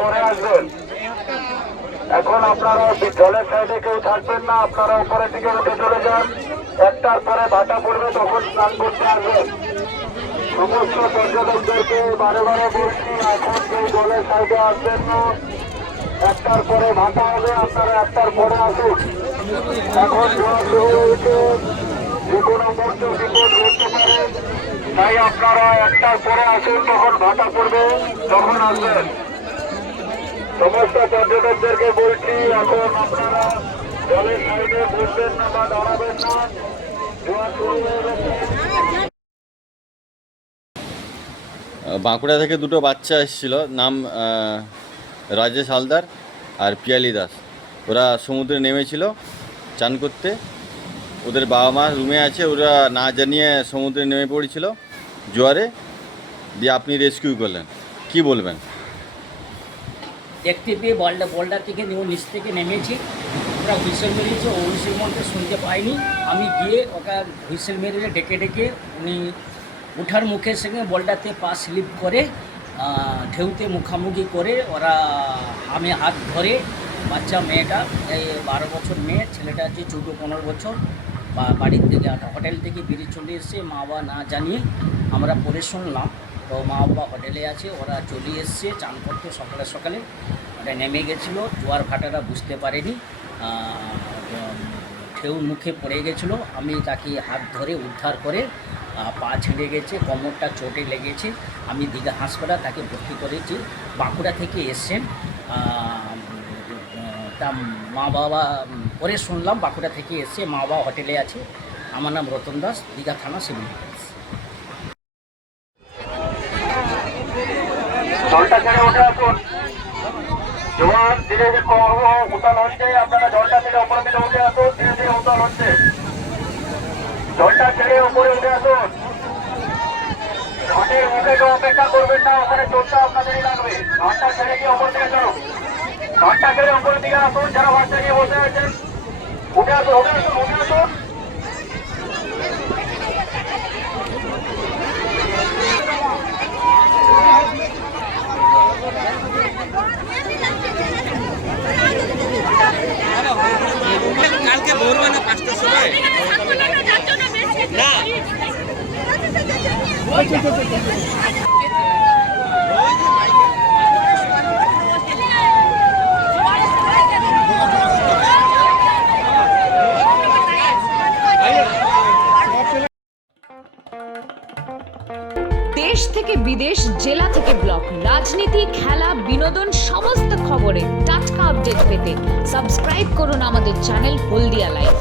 পরে আসবেন। এখন আপনারা জলের সাইডে কেউ থাকবেন না, আপনারা উপরের দিকে উঠে চলে যান। একটার পরে ভাটা পড়বে, তখন স্নান করতে আসবেন সমস্ত পর্যটকদেরকে বারে বারে বলছি, এখন কেউ জলের সাইডে আসবেন না, একটার পরে ভাটা হবে, আপনারা একটার পরে আসুন। এখন জল শুরু যে কোনো মুহূর্তে বিপদ ঘটতে পারে, তাই আপনারা একটার পরে আসুন, তখন ভাটা পড়বে তখন আসবেন। সমস্ত পর্যটকদেরকে বলছি, এখন আপনারা জলের সাইডে বসবেন না বা দাঁড়াবেন না। বাঁকুড়া থেকে দুটো বাচ্চা এসেছিল। নাম রাজেশ হালদার আর পিয়ালি দাস। ওরা সমুদ্রে নেমেছিল চান করতে। ওদের বাবা মা রুমে আছে, ওরা না জানিয়ে সমুদ্রে নেমে পড়েছিল জোয়ারে। দিয়ে আপনি রেস্কিউ করলেন। কি বলবেন? দেখতে পেয়ে বলটা বলটা থেকে নিচ থেকে নেমেছি। ওরা হুইসেল মেরেছে ও হুইসেল মধ্যে শুনতে পাইনি। আমি গিয়ে ওটা হুইসেল মেরে ডেকে ডেকে উনি উঠার মুখের সঙ্গে বলটাতে পা স্লিপ করে ঢেউতে মুখামুখি করে ওরা আমি হাত ধরে, বাচ্চা মেয়েটা এই বারো বছর মেয়ে, ছেলেটা হচ্ছে চৌদ্দ পনেরো বছর, বা বাড়ির থেকে হোটেল থেকে বেরিয়ে চলে এসছে, মা বাবা না জানিয়ে আমরা পরে শুনলাম। তো মা বাবা হোটেলে আছে, ওরা চলে এসছে, চান করতে সকালে সকালে। ওটা নেমে গেছিল জোয়ার ভাটারা বুঝতে পারেনি। ঢেউ মুখে পড়ে গেছিল, আমি তাকে হাত ধরে উদ্ধার করে পা ছিঁড়ে গেছে, কোমরটা চোটে লেগেছে, আমি দীঘা হাসপাতাল তাকে ভর্তি করেছি। বাঁকুড়া থেকে এসছেন তা মা বাবা, পরে শুনলাম বাঁকুড়া থেকে এসছে, মা বাবা হোটেলে আছে। আমার নাম রতন দাস, দীঘা থানা সিভিল ছেড়ে আসুন। জোয়ার ধীরে ধীরে উতাল হচ্ছে, আপনারা জলটা ছেড়ে উপরে দিকে উঠে আসুন, ধীরে ধীরে উতাল হচ্ছে। জলটা ছেড়ে উপরে উঠে আসুন। ঘাটের মুখে কেউ অপেক্ষা করবেন না, ওখানে চোরটা আপনাদেরই লাগবে। ঘাটটা ছেড়ে গিয়ে উপর দিকে চলুন। ঘাটটা ছেড়ে উপরের দিকে আসুন, যারা বাচ্চা নিয়ে বসে আছেন। উঠে আসুন উঠে আসুন উঠে আসুন। কালকে ভোরবেলা পাঁচটার সময়? না দেশ থেকে বিদেশ, জেলা থেকে ব্লক, রাজনীতি, খেলা, বিনোদন, সমস্ত খবরে আপডেট পেতে সাবস্ক্রাইব করুন আমাদের চ্যানেল হলদিয়া লাইভ